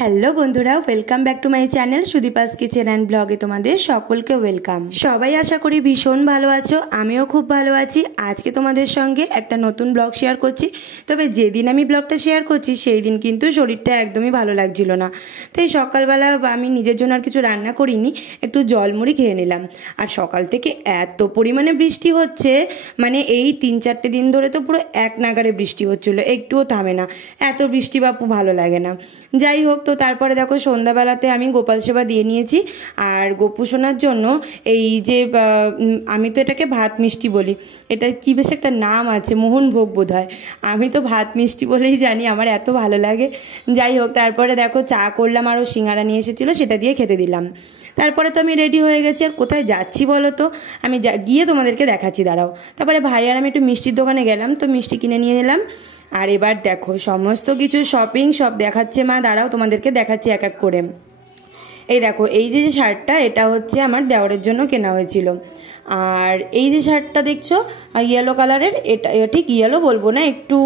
Hello বন্ধুরা, welcome back to my channel Sudipa's kitchen and ব্লগে তোমাদের সকলকে ওয়েলকাম। সবাই আশা করি ভীষণ ভালো আছো, আমিও খুব ভালো আছি। আজকে তোমাদের সঙ্গে একটা নতুন ব্লগ শেয়ার করছি। তবে যেদিন আমি ব্লগটা শেয়ার করছি সেই দিন কিন্তু শরীরটা একদমই ভালো লাগছিল না। তাই সকালবেলা আমি নিজের জন্য আর কিছু রান্না করিনি, একটু জলমুড়ি খেয়ে নিলাম। আর সকাল থেকে এত পরিমাণে বৃষ্টি হচ্ছে, মানে এই 3-4 দিন ধরে তো পুরো এক নাগাড়ে বৃষ্টি হচ্ছিলো, একটুও থামে না। এত বৃষ্টি বাপু ভালো লাগে না। যাই হোক, তো তারপরে দেখো সন্ধ্যাবেলাতে আমি গোপাল সেবা দিয়ে নিয়েছি। আর গোপু সোনার জন্য এই যে আমি তো এটাকে ভাত মিষ্টি বলি, এটা কি বেশ একটা নাম আছে, মোহনভোগ বোধ হয়। আমি তো ভাত মিষ্টি বলেই জানি, আমার এত ভালো লাগে। যাই হোক, তারপরে দেখো চা করলাম, আরও সিঙ্গারা নিয়ে এসেছিলো, সেটা দিয়ে খেতে দিলাম। তারপরে তো আমি রেডি হয়ে গেছি। আর কোথায় যাচ্ছি বলো তো, আমি গিয়ে তোমাদেরকে দেখাচ্ছি, দাঁড়াও। তারপরে ভাই আর আমি একটু মিষ্টির দোকানে গেলাম, তো মিষ্টি কিনে নিয়ে এলাম। আর এবার দেখো সমস্ত কিছু শপিং সব দেখাচ্ছে মা, দাঁড়াও তোমাদেরকে দেখাচ্ছি এক এক করে। এই দেখো, এই যে শার্টটা, এটা হচ্ছে আমার দেওরের জন্য কেনা হয়েছিল। আর এই যে শার্টটা দেখছো ইয়েলো কালারের, এটা ঠিক ইয়েলো বলবো না, একটু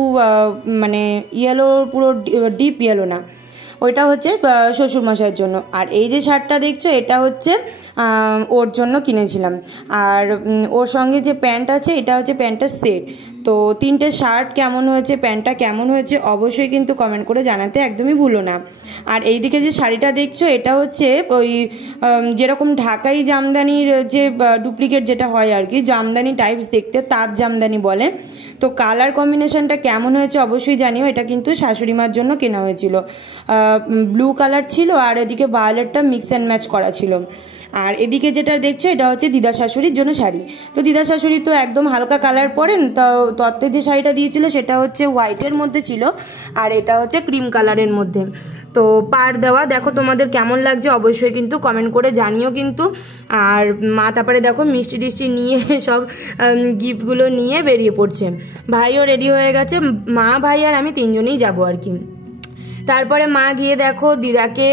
মানে ইয়েলো, পুরো ডিপ ইয়েলো না, ওইটা হচ্ছে শ্বশুরমশাইয়ের জন্য। আর এই যে শার্টটা দেখছো, এটা হচ্ছে ওর জন্য কিনেছিলাম। আর ওর সঙ্গে যে প্যান্ট আছে, এটা হচ্ছে প্যান্টের সেট। তো 3টে শার্ট কেমন হয়েছে, প্যান্টটা কেমন হয়েছে অবশ্যই কিন্তু কমেন্ট করে জানাতে একদমই ভুলো না। আর এইদিকে যে শাড়িটা দেখছো, এটা হচ্ছে ওই যেরকম ঢাকাই জামদানির যে ডুপ্লিকেট যেটা হয় আর কি, জামদানি টাইপস দেখতে, তাঁত জামদানি বলে। তো কালার কম্বিনেশনটা কেমন হয়েছে অবশ্যই জানিও। এটা কিন্তু শাশুড়ি মার জন্য কেনা হয়েছিল, ব্লু কালার ছিল, আর এদিকে ভায়োলেটটা মিক্স অ্যান্ড ম্যাচ করা ছিল। আর এদিকে যেটা দেখছো, এটা হচ্ছে দিদা শাশুড়ির জন্য শাড়ি। তো দিদা শাশুড়ি তো একদম হালকা কালার পরেন, তো তত্ত্বের যে শাড়িটা দিয়েছিল সেটা হচ্ছে হোয়াইটের মধ্যে ছিল, আর এটা হচ্ছে ক্রিম কালারের মধ্যে। তো পাড় দেওয়া, দেখো তোমাদের কেমন লাগছে অবশ্যই কিন্তু কমেন্ট করে জানিও কিন্তু। আর মা তারপরে দেখো মিষ্টি টিষ্টি নিয়ে সব গিফটগুলো নিয়ে বেরিয়ে পড়ছে। ভাইও রেডি হয়ে গেছে, মা ভাই আর আমি 3জনেই যাবো আর কি। তারপরে মা গিয়ে দেখো দিদাকে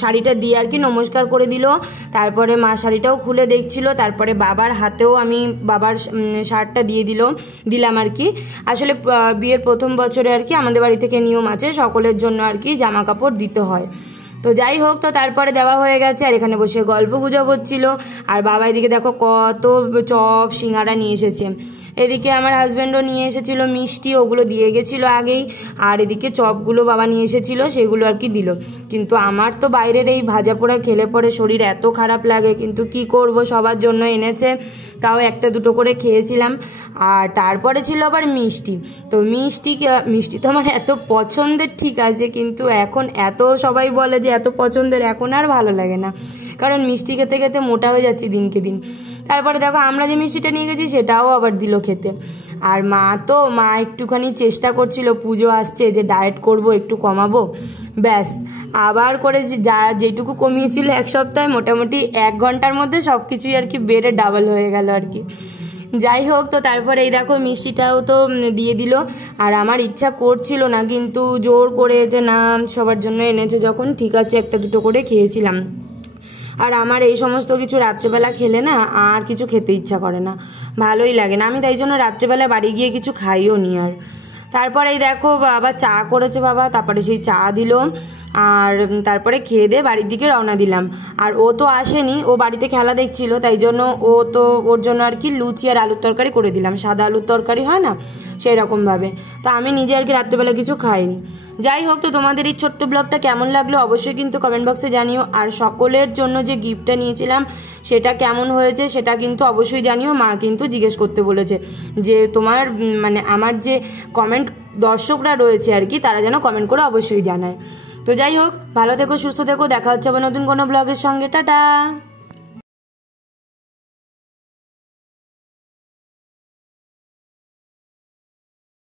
শাড়িটা দিয়ে আর কি নমস্কার করে দিল। তারপরে মা শাড়িটাও খুলে দেখছিল। তারপরে বাবার হাতেও আমি বাবার শার্টটা দিলাম আর কি। আসলে বিয়ের প্রথম বছরে আর কি আমাদের বাড়ি থেকে নিয়ম আছে সকলের জন্য আর কি জামা কাপড় দিতে হয়। তো যাই হোক, তো তারপরে দেওয়া হয়ে গেছে। আর এখানে বসে গল্প গুজব হচ্ছিল। আর বাবা এদিকে দেখো কত চপ সিঙ্গারা নিয়ে এসেছে। এদিকে আমার হাজব্যান্ডও নিয়ে এসেছিল মিষ্টি, ওগুলো দিয়ে গেছিলো আগেই। আর এদিকে চপগুলো বাবা নিয়ে এসেছিল, সেগুলো আর কি দিল। কিন্তু আমার তো বাইরের এই ভাজা পোড়া খেলে পরে শরীর এত খারাপ লাগে, কিন্তু কি করব, সবার জন্য এনেছে, তাও 1-2 করে খেয়েছিলাম। আর তারপরে ছিল আবার মিষ্টি। তো মিষ্টি তো আমার এত পছন্দের, ঠিক আছে, কিন্তু এখন এত সবাই বলে যে এত পছন্দের, এখন আর ভালো লাগে না, কারণ মিষ্টি খেতে খেতে মোটা হয়ে যাচ্ছি দিনকে দিন। তারপরে দেখো আমরা যে মিষ্টিটা নিয়ে গেছি সেটাও আবার দিল খেতে। আর মা একটুখানি চেষ্টা করছিল, পুজো আসছে, যে ডায়েট করব, একটু কমাবো, ব্যাস আবার করে যেটুকু কমিয়েছিল 1 সপ্তাহে, মোটামুটি 1 ঘন্টার মধ্যে সব কিছুই আর কি বেড়ে ডাবল হয়ে গেল আর কি। যাই হোক, তো তারপরে এই দেখো মিষ্টিটাও তো দিয়ে দিল। আর আমার ইচ্ছা করছিল না, কিন্তু জোর করে যে না সবার জন্য এনেছে যখন, ঠিক আছে 1-2 করে খেয়েছিলাম। আর আমার এই সমস্ত কিছু রাত্রেবেলা খেলে না আর কিছু খেতে ইচ্ছা করে না, ভালোই লাগে না। আমি তাই জন্য রাত্রেবেলা বাড়ি গিয়ে কিছু খাইও নি। আর তারপরে এই দেখো বাবা চা করেছে বাবা, তারপরে সেই চা দিল। আর তারপরে খেয়ে দিয়ে বাড়ির দিকে রওনা দিলাম। আর ও তো আসেনি, ও বাড়িতে খেলা দেখছিল, তাই জন্য ওর জন্য আর কি লুচি আর আলুর তরকারি করে দিলাম, সাদা আলুর তরকারি হয় না সেই রকমভাবে। তো আমি নিজে আর কি রাত্রেবেলা কিছু খাইনি। যাই হোক, তো তোমাদের এই ছোট্ট ব্লগটা কেমন লাগলো অবশ্যই কিন্তু কমেন্ট বক্সে জানিও। আর সকলের জন্য যে গিফটটা নিয়েছিলাম সেটা কেমন হয়েছে সেটা কিন্তু অবশ্যই জানিও। মা কিন্তু জিজ্ঞেস করতে বলেছে যে তোমার মানে আমার যে কমেন্ট দর্শকরা রয়েছে আর কি, তারা যেন কমেন্ট করে অবশ্যই জানায়। তো যাই হোক, ভালো থেকো, সুস্থ থেকো, দেখা হচ্ছে আবার নতুন কোনো ব্লগের সঙ্গে। টাটা।